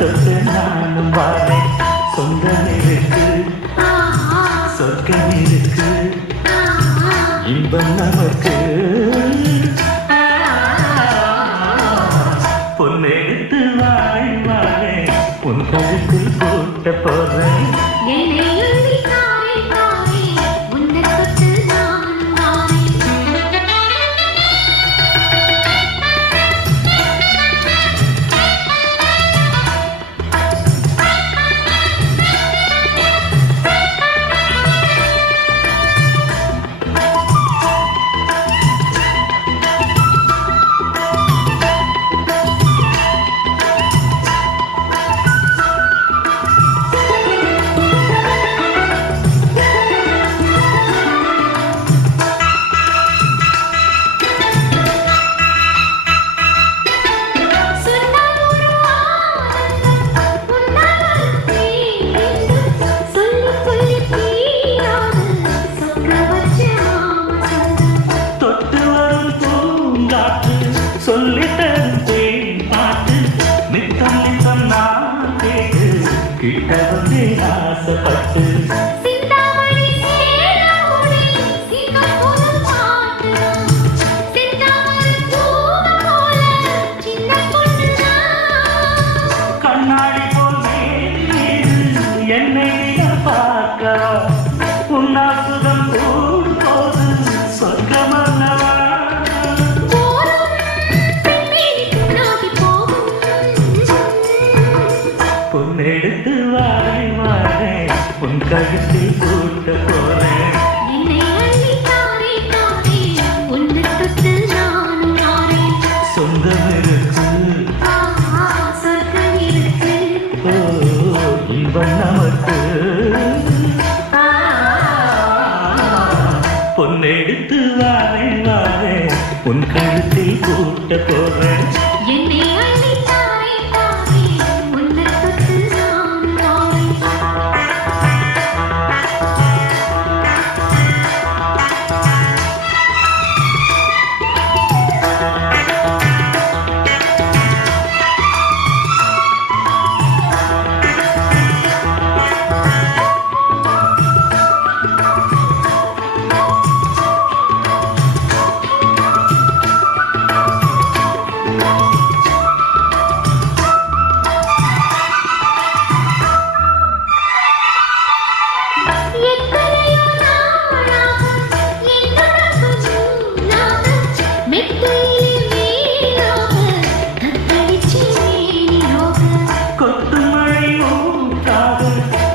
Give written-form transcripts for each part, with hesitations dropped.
தொட்டு நானும் வாரேன். சொந்தம் இருக்கு, சொர்க்கம் இருக்கு, இன்பம் நமக்கு. பொன்னெடுத்து வாழை வாழை உன் கழுத்தில் போட்ட போறேன். சொல்லிட்டேன் பாட்டு நித்தம் நித்தம் நான் கேட்டு கிட்ட வந்து ஆசைப்பட்டு கண்ணாடி போல் என்னை பார்க்க உன்னாசுதம் கூடு போது சொர்க்கமல்லவா. பொன்னெடுத்து வாழை வாழை உன் கழுத்தில் கூட்ட போறேன். சொந்தம் இருக்கு, இன்பம் நமக்கு. பொன்னெடுத்து வாழை வாழை உன் கழுத்தில் கூட்ட போறேன்.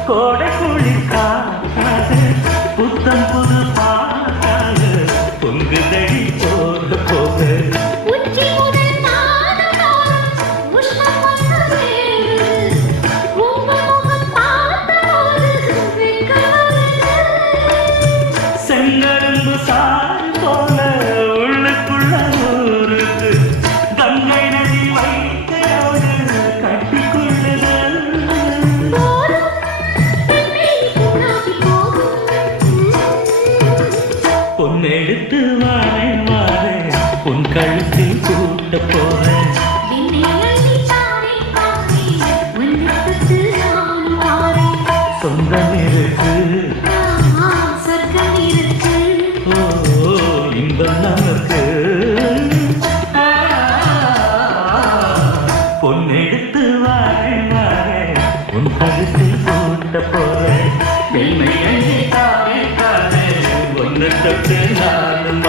கோடை குளிக்காது புத்தம் புது பாட்டாது பொங்குதடி போக போக செங்கரும்பு சாறு போல உள்ளுக்குள்ள ஊருக்கு கங்கை நதி வைத்தோடு கட்டிக்கொள்ளுது. பொன்னெடுத்து வாழை வாழை உன் கழுத்தில் கூட்ட போறேன். சொந்தம் இருக்கு, இன்பம் நமக்கு. பொன்னெடுத்து வாழை வாழை உன் கழுத்தில் கூட்ட போறேன். என்னை எண்ணி தானே தானே ஒன்று தொட்டு நானும்